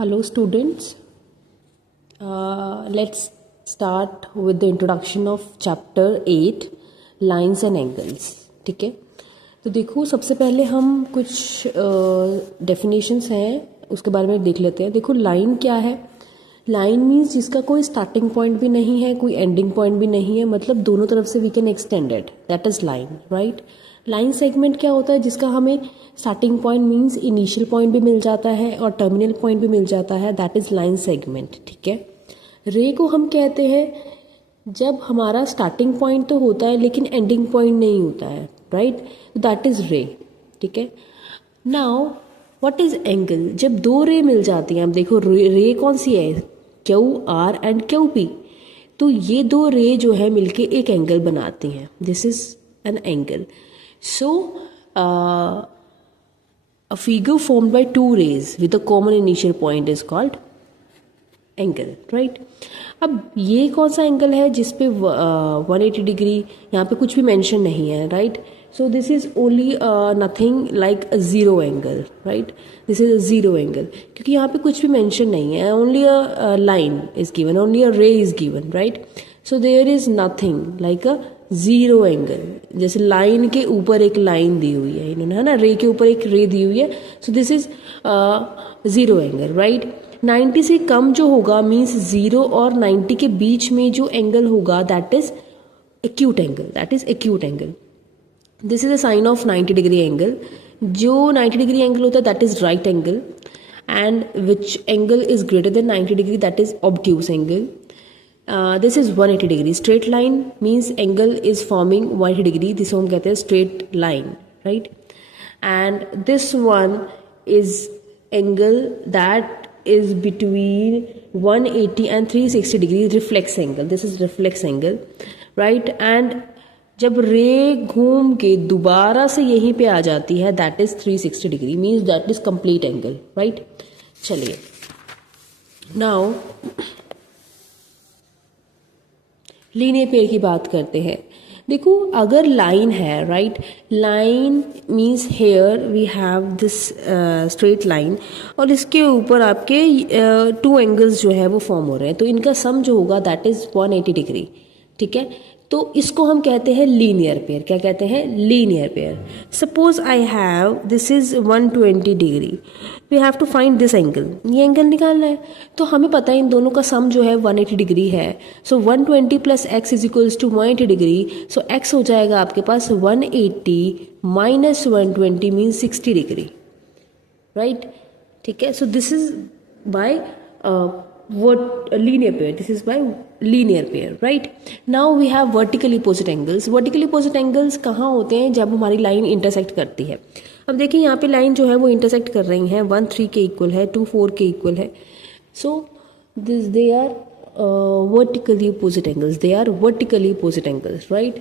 Hello students, let's start with the introduction of chapter 8 lines and angles. ठीक है, तो देखो सबसे पहले हम कुछ डेफिनेशंस हैं उसके बारे में देख लेते हैं. देखो लाइन क्या है. लाइन मीन्स जिसका कोई स्टार्टिंग पॉइंट भी नहीं है, कोई एंडिंग पॉइंट भी नहीं है, मतलब दोनों तरफ से we can extend it, that is line, right. Line segment क्या होता है, जिसका हमें starting point means initial point भी मिल जाता है और टर्मिनल पॉइंट भी मिल जाता है, दैट इज लाइन सेगमेंट. ठीक है. रे को हम कहते हैं जब हमारा स्टार्टिंग पॉइंट तो होता है लेकिन एंडिंग पॉइंट नहीं होता है, राइट, दैट इज रे. ठीक है. Now what is angle. जब दो रे मिल जाती हैं, अब देखो रे कौन सी है, Q R and Q P, तो ये दो रे जो है मिलके एक एंगल बनाती हैं, this is an angle. So, a figure formed by two rays with a common initial point is called angle, right? अब ये कौन सा एंगल है जिसपे 180 डिग्री, यहाँ पे कुछ भी मेंशन नहीं है, right. So this is only nothing like a zero angle, right. This is a zero angle क्योंकि यहाँ पे कुछ भी मेंशन नहीं है, only a line is given, only a ray is given, right. So there is nothing like a zero angle. जैसे line के ऊपर एक लाइन दी हुई है इन्होंने, है ना, रे के ऊपर एक रे दी हुई है, so this is zero angle, right. 90 से कम जो होगा मीन्स जीरो और 90 के बीच में जो एंगल होगा that is acute angle, that is acute angle. This is a sign of 90 degree angle. जो 90 डिग्री एंगल होता है that is right angle, and which angle is greater than 90 degree that is obtuse angle. This is 180 degree. Straight line means angle is forming 180 degree. this हम कहते हैं straight line, right. And this one is angle that is between 180 and 360 degree, reflex angle. This is reflex angle, right. And जब रे घूम के दोबारा से यहीं पे आ जाती है that is 360 degree, means that is complete angle, right. चलिए now लीनियर पेयर की बात करते हैं. देखो अगर लाइन है, right, line means here we have this straight line और इसके ऊपर आपके टू एंगल्स जो है वो फॉर्म हो रहे हैं, तो इनका सम जो होगा दैट इज 180 डिग्री. ठीक है. तो इसको हम कहते हैं लीनियर पेयर. क्या कहते हैं, linear pair. Suppose I have this is 120 degree, we have to find this angle, ये एंगल निकालना है. तो हमें पता है इन दोनों का सम जो है 180 डिग्री है. So 120 plus x is equals to 180 degree. So x हो जाएगा आपके पास 180 माइनस 120 मीन्स 60 डिग्री, राइट. ठीक है. So this is by what linear pair, this is by linear pair, right. now we have vertically opposite angles. vertically opposite angles कहाँ होते हैं, जब हमारी लाइन इंटरसेक्ट करती है. अब देखिए यहाँ पे लाइन जो है वो इंटरसेक्ट कर रही है, 1 3 के इक्वल है, 2 4 के इक्वल है. So this they are vertically opposite angles, they are vertically opposite angles, right.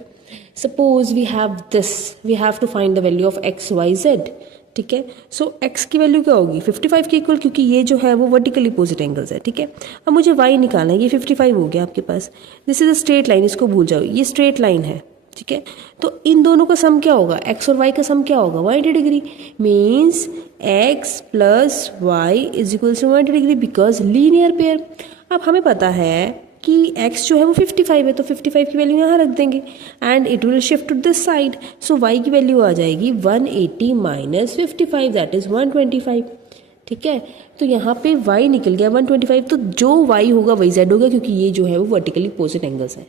suppose we have this, we have to find the value of x y z. ठीक है. सो x की वैल्यू क्या होगी, 55 के equal, क्योंकि ये जो है वो वर्टिकली अपोजिट एंगल्स है. ठीक है. अब मुझे y निकालना है, ये 55 हो गया आपके पास. This is a straight line, इसको भूल जाओ, ये स्ट्रेट लाइन है. ठीक है. तो इन दोनों का सम क्या होगा, x और y का सम क्या होगा, 180 degree. Means x plus y is equal to 180 degree because linear pair. अब हमें पता है कि x जो है वो 55 है, तो 55 की वैल्यू यहाँ रख देंगे and it will shift to this side. So y की वैल्यू आ जाएगी 180 माइनस 55 दैट इज 125. ठीक है. तो यहाँ पे y निकल गया 125, तो जो y होगा वही z होगा क्योंकि ये जो है वो वर्टिकली अपोजिट एंगल्स है.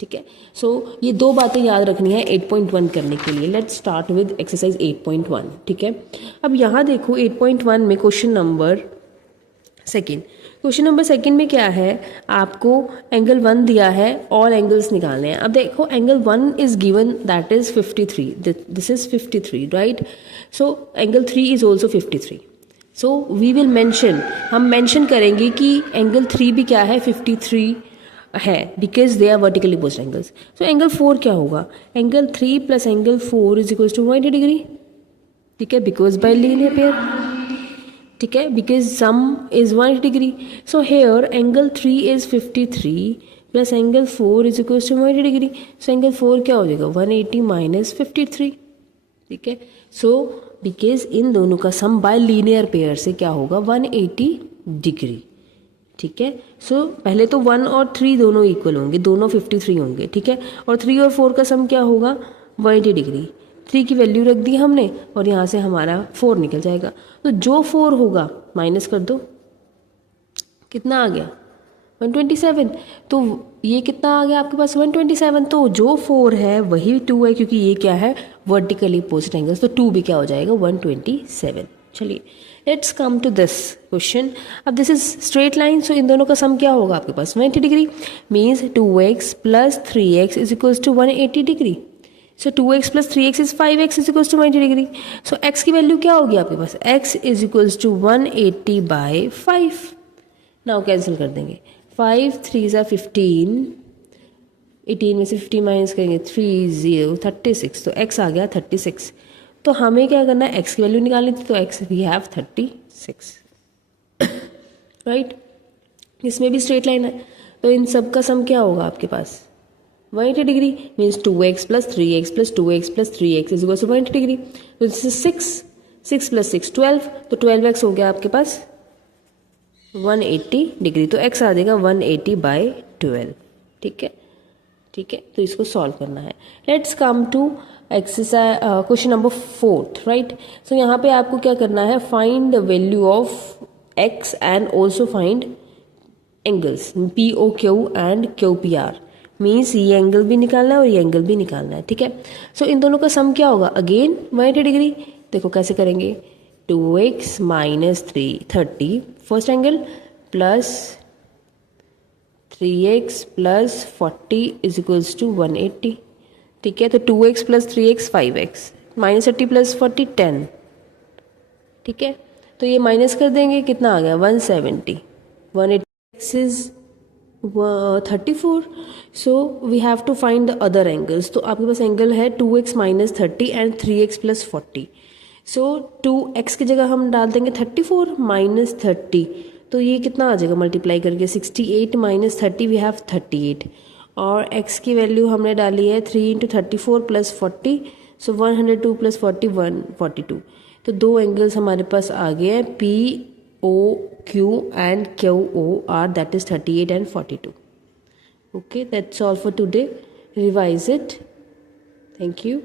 ठीक है. सो ये दो बातें याद रखनी है 8.1 करने के लिए. Let's start with exercise 8.1. ठीक है. अब यहाँ देखो 8.1 में question number second, question number second में क्या है, आपको एंगल 1 दिया है, ऑल एंगल्स निकालने हैं. अब देखो angle 1 is given that is 53, this is 53, right. So angle 3 is also 53. So we will mention, हम मेंशन करेंगे कि एंगल 3 भी क्या है, 53 है, because they are vertically opposite angles. So angle 4 क्या होगा, angle 3 plus angle 4 is equal to 180 degree. ठीक है, बिकॉज बाय लीनियर पेयर. ठीक है, because sum is 180 degree. So here angle 3 is 53 plus angle 4 is equal to 180 degree. So angle 4 क्या हो जाएगा, 180 minus 53. ठीक है. सो बिकॉज इन दोनों का सम बाय लीनियर पेयर से क्या होगा, 180 डिग्री। ठीक है, सो पहले तो 1 और 3 दोनों इक्वल होंगे, दोनों 53 होंगे। ठीक है, और 3 और 4 का सम क्या होगा 180 डिग्री। 3 की वैल्यू रख दी हमने और यहाँ से हमारा 4 निकल जाएगा। तो जो 4 होगा माइनस कर दो, कितना आ गया 127। तो ये कितना आ गया आपके पास 127। तो जो 4 है वही 2 है, क्योंकि ये क्या है वर्टिकली अपोजिट एंगल्स, तो 2 भी क्या हो जाएगा 127। चलिए let's come to this question. अब this is straight line, so इन दोनों का सम क्या होगा आपके पास 90 degree. Means 2x plus 3x is equals to 180 degree. So 2x plus 3x is 5x is equals to 90 degree. So x की value क्या होगी आपके पास, x is equals to 180 by 5। Now cancel कर देंगे, 5 3 ज़ा 15, 18 में से 50 माइनस करेंगे 3 0 36, तो x आ गया 36। तो हमें क्या करना है x की वैल्यू निकालनी थी, तो x वी हैव 36 राइट। इसमें भी स्ट्रेट लाइन है, तो इन सब का सम क्या होगा आपके पास 180 degree. Means 2x plus 3x plus 2x plus 3x is equal to 180 degree. तो दिस इज 6 प्लस 6 12, तो 12x हो गया आपके पास 180 डिग्री। तो x आ जाएगा 180 बाई 12। ठीक है, ठीक है, तो इसको सॉल्व करना है। Let's come to exercise question number 4 right. So यहाँ पे आपको क्या करना है, find the value of x and also find angles POQ and QPR। Means ये एंगल भी निकालना है और ये एंगल भी निकालना है। ठीक है, सो इन दोनों का सम क्या होगा, अगेन 180 डिग्री। देखो कैसे करेंगे, 2x minus 30 first angle plus 3x plus 40 is equals to 180। ठीक है, तो 2x plus 3x 5x minus 30 plus 40 10। ठीक है, तो ये माइनस कर देंगे, कितना आ गया 170। 180 is 34। So we have to find the other angles. तो आपके पास एंगल है 2x minus 30 and 3x plus 40। So 2x की जगह हम डाल देंगे 34 माइनस 30, तो ये कितना आ जाएगा मल्टीप्लाई करके 68 माइनस 30 वी हैव 38। और x की वैल्यू हमने डाली है 3 इंटू 34 प्लस 40, सो 102 प्लस 40 142। तो दो एंगल्स हमारे पास आ गए हैं POQ and QOR, that is 38 and 42। Okay, that's all for today, revise it, thank you.